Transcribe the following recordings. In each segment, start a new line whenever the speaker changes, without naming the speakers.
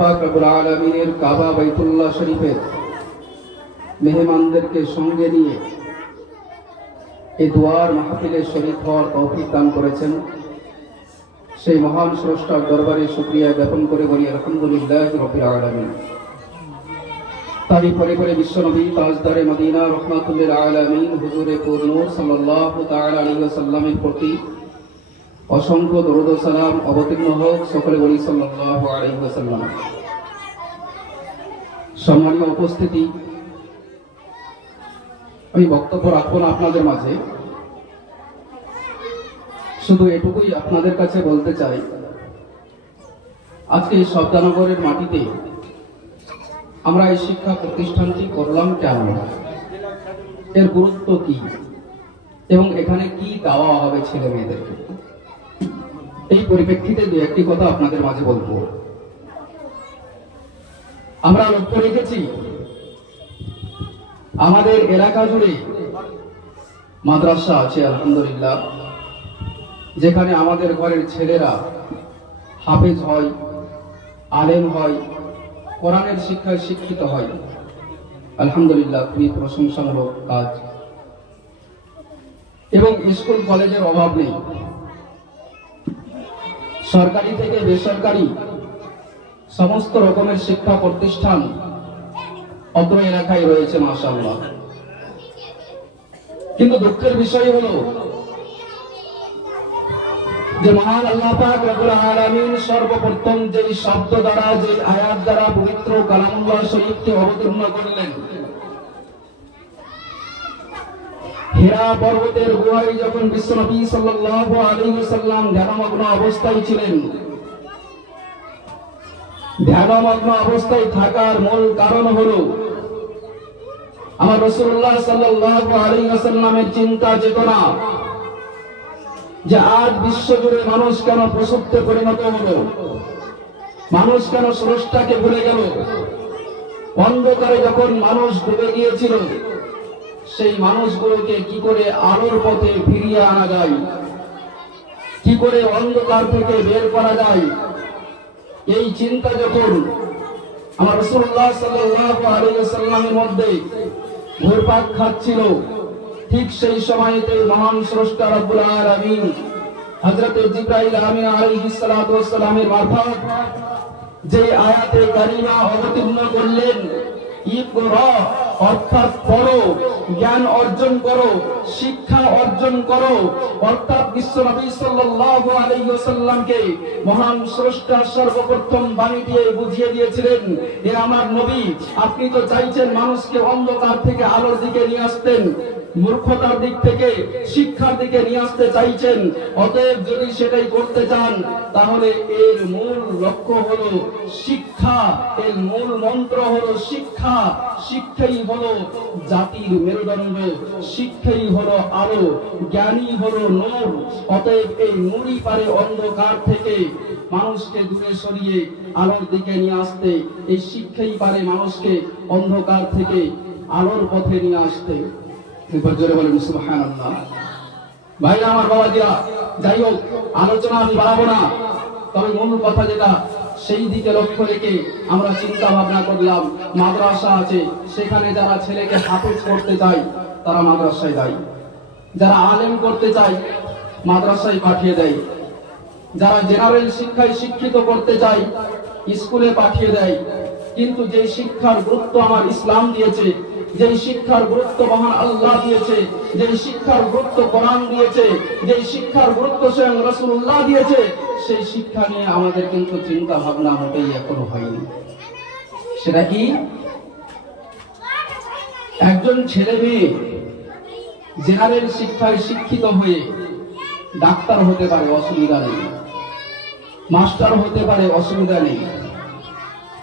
আলামিনের কাবা বাইতুল্লাহ শরীফের মেহমানদেরকে সঙ্গে নিয়ে এই দুয়ার মাহফিলে শরীফ হওয়ার তৌফিক দান করেছেন। সেই মহান স্রষ্টার দরবারে শুক্রিয়া জ্ঞাপন করে বলি, আলহামদুলিল্লাহ রবিল আলমিন। তারই পরে পরে বিশ্বনবী তাজদারে মদিনা রহমাতুল্লিল আলমিন হুজুরে পুরনুর সাল্লাহ তাআলা আলাইহি ওয়াসাল্লামের প্রতি অসংখ্য দরুদ সালাম অবতীর্ণ হোক সকলে বলি আলাইহি সম্মানীয় উপস্থিতি, আমি বক্তব্য রাখব না আপনাদের মাঝে। শুধু এটুকুই আপনাদের কাছে বলতে চাই, আজকে এই শব্দানগরের মাটিতে আমরা এই শিক্ষা প্রতিষ্ঠানটি করলাম কেন এর গুরুত্ব কি? এবং এখানে কি দেওয়া হবে ছেলে মেয়েদেরকে এই পরিপ্রেক্ষিতে দু একটি কথা আপনাদের মাঝে বলব। আমরা লক্ষ্য রেখেছি, আমাদের এলাকা জুড়ে মাদ্রাসা আছে, আলহামদুলিল্লাহ, যেখানে আমাদের ঘরের ছেলেরা হাফেজ হয়, আলেম হয়, কোরআনের শিক্ষায় শিক্ষিত হয়। আলহামদুলিল্লাহ, খুবই প্রশংসামূলক কাজ। এবং স্কুল, কলেজের অভাব নেই। সরকারি থেকে বেসরকারি সমস্ত রকমের শিক্ষা প্রতিষ্ঠান অত্র এলাকায় রয়েছে, মাশাআল্লাহ। কিন্তু দুঃখের বিষয় হলো যে মহান আল্লাহ পাক রব্বুল আলামিন সর্বপ্রথম যে শব্দ দ্বারা যে আয়াত দ্বারা পবিত্র কালামুল্লাহ শরীফকে অবতীর্ণ করলেন হেরা পর্বতের গুহায় যখন বিশ্বনবী ওয়াসাল্লাম ধ্যানমগ্ন অবস্থায় ছিলেন, ধ্যানমগ্ন অবস্থায় থাকার মূল কারণ হলো, আমার ওয়াসাল্লামের চিন্তা চেতনা, যে আজ বিশ্বজুড়ে মানুষ কেন প্রসুপ্তে পরিণত হলো? মানুষ কেন স্রষ্টাকে ভুলে গেল? অন্ধকারে যখন মানুষ ডুবে গিয়েছিল সেই মানুষগুলোকে কি করে আলোর পথে ফিরিয়ে আনা যায়? কি করে অন্ধকার থেকে বের করা যায়? এই চিন্তা যখন আমার সাল্লামের মধ্যে ঘুরপাক খাচ্ছিল, ঠিক সেই সময়তে মহান স্রষ্টা রব্বুল আলামিন হযরত জিবরাইল আমিন ওয়াস সালামের মারফত যে আয়াতে কারিমা অবতীর্ণ করলেন অর্থাৎ পড়ো জ্ঞান অর্জন করো, শিক্ষা অর্জন করো। অর্থাৎ বিশ্ব নবী সাল্লাল্লাহু আলাইহি মহান স্রষ্টা সর্বপ্রথম বাণী দিয়ে বুঝিয়ে দিয়েছিলেন, এ আমার নবী, আপনি তো চাইছেন মানুষকে অন্ধকার থেকে আলোর দিকে নিয়ে আসতেন, মূর্খতার দিক থেকে, শিক্ষার দিকে নিয়ে আসতে চাইছেন। অতএব যদি সেটাই করতে চান, তাহলে এর মূল লক্ষ্য হলো শিক্ষা, এর মূল মন্ত্র হলো শিক্ষা। শিক্ষাই হলো জাতির মেরুদণ্ড, শিক্ষাই হলো আলো জ্ঞানী হলো নূর। অতএব এই নুরই পারে অন্ধকার থেকে মানুষকে দূরে সরিয়ে আলোর দিকে নিয়ে আসতে, এই শিক্ষাই পারে মানুষকে অন্ধকার থেকে আলোর পথে নিয়ে আসতে। একবার জোরে বলেন, সুবহানাল্লাহ। ভাই আমার বাবা দিরা যাই হোক, আলোচনা আমি বাড়াবো না। তবে মূল কথা যেটা সেই দিকে লক্ষ্য রেখে আমরা চিন্তা ভাবনা করলাম, মাদ্রাসা আছে, সেখানে যারা ছেলেকে হাফেজ করতে চায়, তারা মাদ্রাসায় দেয় যারা আলেম করতে চায়, মাদ্রাসায় পাঠিয়ে দেয়। যারা জেনারেল শিক্ষায় শিক্ষিত করতে চায়, স্কুলে পাঠিয়ে দেয়। কিন্তু যে শিক্ষার গুরুত্ব আমার ইসলাম দিয়েছে যে শিক্ষার গুরুত্ব মহান আল্লাহ দিয়েছে যে শিক্ষার গুরুত্ব কোরআন দিয়েছে যে শিক্ষার গুরুত্ব স্বয়ং রাসূলুল্লাহ দিয়েছে, সেই শিক্ষা নিয়ে আমাদের কিন্তু চিন্তা ভাবনা মোটেই এখনও হয়নি। সেটা কি? একজন ছেলে মেয়ে জেনারেল শিক্ষায় শিক্ষিত হয়ে ডাক্তার হতে পারে, অসুবিধা নেই। মাস্টার হতে পারে, অসুবিধা নেই।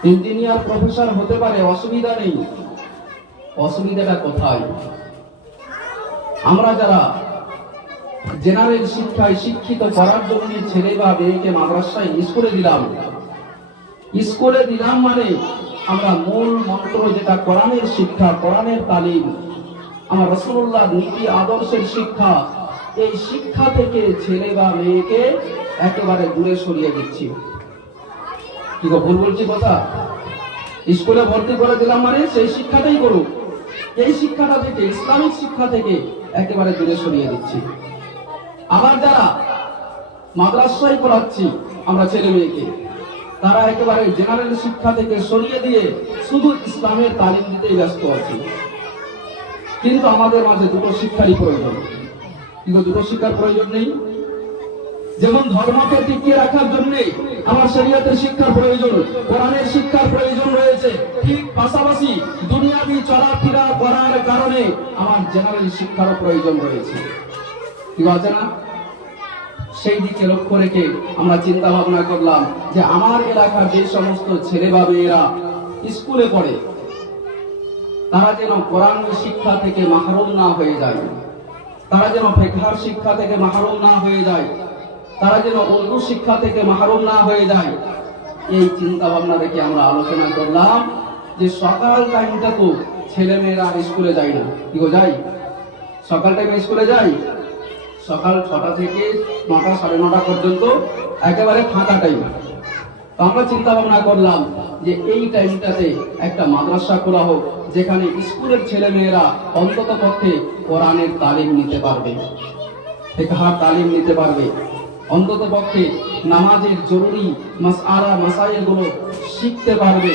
ইঞ্জিনিয়ার প্রফেসর হতে পারে, অসুবিধা নেই। অসুবিধাটা কোথায়? আমরা যারা জেনারেল শিক্ষায় শিক্ষিত করার জন্য ছেলে বা মেয়েকে মাদ্রাসায় স্কুলে দিলাম স্কুলে দিলাম মানে আমরা মূল মন্ত্র যেটা কোরআনের শিক্ষা, কোরআনের তালিম, আমার রসুল্লাহ নীতি আদর্শের শিক্ষা, এই শিক্ষা থেকে ছেলে বা মেয়েকে একেবারে দূরে সরিয়ে দিচ্ছি। কি ভুল বলছি কথা? স্কুলে ভর্তি করে দিলাম মানে সেই শিক্ষাটাই করুক। এই শিক্ষাটা থেকে, ইসলামিক শিক্ষা থেকে একেবারে দূরে সরিয়ে দিচ্ছি। আবার যারা মাদ্রাসায় পড়াচ্ছি, আমরা ছেলে মেয়েকে, তারা একেবারে জেনারেল শিক্ষা থেকে সরিয়ে দিয়ে শুধু ইসলামের তালিম দিতেই ব্যস্ত আছে। কিন্তু আমাদের মাঝে দুটো শিক্ষারই প্রয়োজন। কিন্তু দুটো শিক্ষার প্রয়োজন নেই যেমন ধর্মকে টিকিয়ে রাখার জন্য আমার শরীয়তের শিক্ষার প্রয়োজন, কোরআনের শিক্ষার প্রয়োজন রয়েছে। ঠিক পাশাপাশি দুনিয়াবি চলাফেরা করার কারণে আমার জেনারেল শিক্ষারও প্রয়োজন রয়েছে। ঠিক আছে না? সেই দিকে লক্ষ্য রেখে আমরা চিন্তা ভাবনা করলাম যে আমার এলাকার যে সমস্ত ছেলে বা মেয়েরা স্কুলে পড়ে, তারা যেন কোরআন শিক্ষা থেকে মাহরুম না হয়ে যায়। তারা যেন ফেকহার শিক্ষা থেকে মাহরুম না হয়ে যায়। তারা যেন উর্দু শিক্ষা থেকে মাহরুম না হয়ে যায়। এই চিন্তা ভাবনা রেখে আমরা আলোচনা করলাম যে সকাল টাইমটা তো ছেলে মেয়েরা আর স্কুলে যায় না। কি যাই? সকাল টাইমে স্কুলে যাই? সকাল ছটা থেকে নটা, সাড়ে নটা পর্যন্ত একেবারে ফাঁকা টাইম। তো আমরা চিন্তা ভাবনা করলাম যে এই টাইমটাতে একটা মাদ্রাসা খোলা হোক, যেখানে স্কুলের ছেলে মেয়েরা অন্তত পক্ষে কোরআনের তালিম নিতে পারবে। ফেকাহার তালিম নিতে পারবে। অন্তত পক্ষে নামাজের জরুরি মাসআলা, মাসাইলগুলো শিখতে পারবে।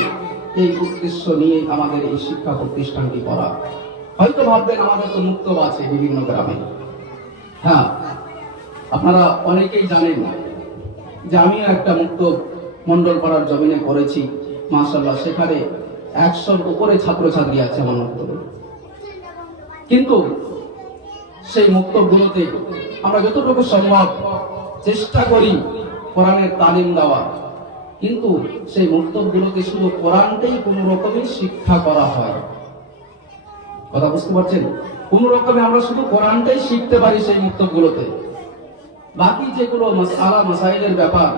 এই উদ্দেশ্য নিয়ে আমাদের এই শিক্ষা প্রতিষ্ঠানটি করা। হয়তো ভাববেন আমাদের তো মুক্ত আছে বিভিন্ন গ্রামে। হ্যাঁ আপনারা অনেকেই জানেন যে আমি একটা মুক্ত মন্ডল পাড়ার জমিনে করেছি। মাশাল্লাহ সেখানে একশোর উপরে ছাত্রছাত্রী আছে আমার মুক্ত। কিন্তু সেই মুক্তগুলোতে আমরা যতটুকু সম্ভব চেষ্টা করি কোরআনের তালিম দেওয়া। কিন্তু সেই মুক্তবগুলোতে শুধু কোরআনটাই কোনো রকমের শিক্ষা করা হয়। কথা বুঝতে পারছেন? কোন রকমে আমরা শুধু কোরআনটাই শিখতে পারি সেই মুক্তবগুলোতে বাকি যেগুলো মাসালা, মাসাইলের ব্যাপার,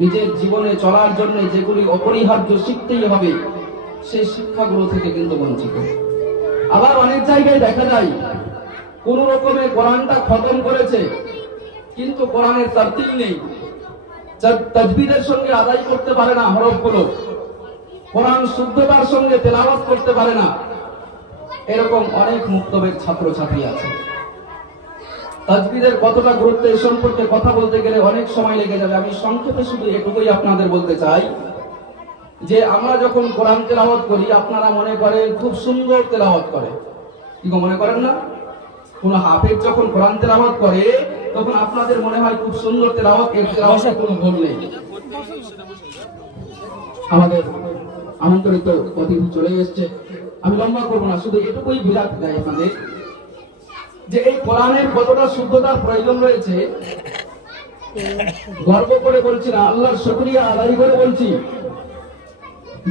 নিজের জীবনে চলার জন্য যেগুলি অপরিহার্য শিখতেই হবে, সেই শিক্ষাগুলো থেকে কিন্তু বঞ্চিত। আবার অনেক জায়গায় দেখা যায়, কোন রকমে কোরআনটা খতম করেছে কিন্তু কোরআনের তারতিল নেই। তাজবিদের সঙ্গে আদায় করতে পারে না হরফগুলো। কোরআন শুদ্ধতার সঙ্গে তেলাওয়াত করতে পারে না। এরকম অনেক মুক্তবের ছাত্রছাত্রী আছে। তাজবিদের কতটা গুরুত্ব এই সম্পর্কে কথা বলতে গেলে অনেক সময় লেগে যাবে। আমি সংক্ষেপে শুধু এটুকুই আপনাদের বলতে চাই যে আমরা যখন কোরআন তেলাওয়াত করি, আপনারা মনে করেন খুব সুন্দর তেলাওয়াত করে। কি মনে করেন না? কোন হাফেজ যখন কোরআন তেলাওয়াত করে তখন আপনাদের মনে হয় খুব সুন্দর তেলাওয়াত এর তেলাওয়াতের কোনো ভুল নেই। আমাদের আমন্ত্রিত অতিথি চলে এসেছে। আমি লম্বা করব না শুধু এটুকুই বোঝাতে চাই আপনাদের যে এই কোরআনের কতটা শুদ্ধতার প্রয়োজন রয়েছে। গর্ব করে বলছি না আল্লাহর শুকরিয়া আদায় করে বলছি।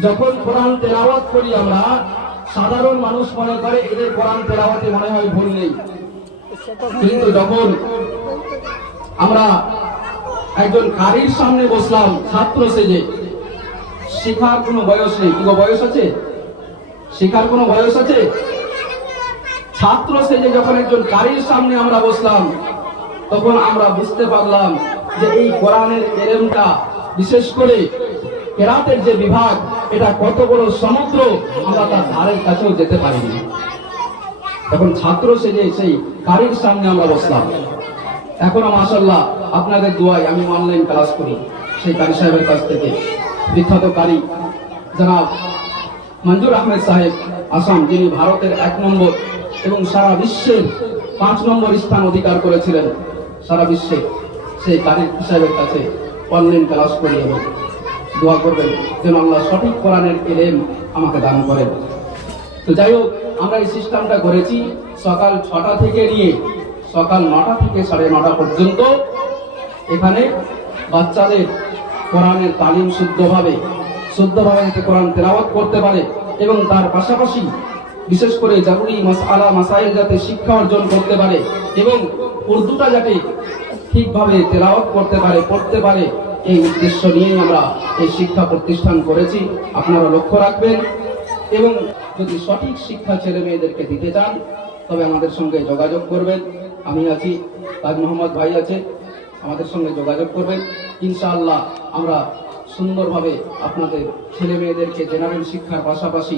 যখন কোরআন তেলাওয়াত করি আমরা সাধারণ মানুষ মনে করে, এদের কোরআন তেলাওয়াতে মনে হয় ভুল নেই। কিন্তু যখন আমরা একজন কারির সামনে বসলাম ছাত্র সেজে, শেখার কোনো বয়স নেই। কি বয়স আছে? শেখার কোনো বয়স আছে? ছাত্র সেজে যখন একজন কারির সামনে আমরা বসলাম, তখন আমরা বুঝতে পারলাম যে এই কোরআনের এলেমটা, বিশেষ করে কেরাতের যে বিভাগ এটা কত বড় সমুদ্র? আমরা তার ধারের কাছেও যেতে পারিনি। তখন ছাত্র সেজে সেই কারির সামনে আমরা বসলাম। এখনও মাসাল্লাহ আপনাদের দোয়ায় আমি অনলাইন ক্লাস করি, সেই কারি সাহেবের কাছ থেকে। বিখ্যাত কারি যারা মঞ্জুর আহমেদ সাহেব, আসাম, যিনি ভারতের এক নম্বর এবং সারা বিশ্বের পাঁচ নম্বর স্থান অধিকার করেছিলেন। সারা বিশ্বে সেই কারি সাহেবের কাছে অনলাইন ক্লাস করি এবং দোয়া করবেন যেন আল্লাহ সঠিক কোরআনের এলেম আমাকে দান করেন। তো যাই হোক, আমরা এই সিস্টেমটা করেছি। সকাল ছটা থেকে নিয়ে সকাল নটা থেকে সাড়ে নটা পর্যন্ত এখানে বাচ্চাদের কোরআনের তালিম শুদ্ধভাবে শুদ্ধভাবে যাতে কোরআন তেলাওয়াত করতে পারে এবং তার পাশাপাশি বিশেষ করে জরুরি মাসআলা, মাসাইল যাতে শিক্ষা অর্জন করতে পারে এবং উর্দুটা যাতে ঠিকভাবে তেলাওয়াত করতে পারে, পড়তে পারে এই উদ্দেশ্য নিয়েই আমরা এই শিক্ষা প্রতিষ্ঠান করেছি। আপনারা লক্ষ্য রাখবেন এবং যদি সঠিক শিক্ষা ছেলে মেয়েদেরকে দিতে চান, তবে আমাদের সঙ্গে যোগাযোগ করবেন। আমি আছি, তাজ মোহাম্মদ ভাই আছে, আমাদের সঙ্গে যোগাযোগ করবেন। ইনশাআল্লাহ আমরা সুন্দরভাবে আপনাদের ছেলে মেয়েদেরকে জেনারেল শিক্ষার পাশাপাশি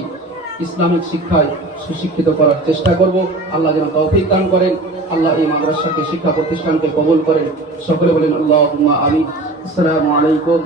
ইসলামিক শিক্ষায় সুশিক্ষিত করার চেষ্টা করব। আল্লাহ যেন তৌফিক দান করেন। আল্লাহ এই মাদ্রাসাকে, শিক্ষা প্রতিষ্ঠানকে কবুল করেন। সকলে বলেন আল্লাহ আমি আসসালামু আলাইকুম।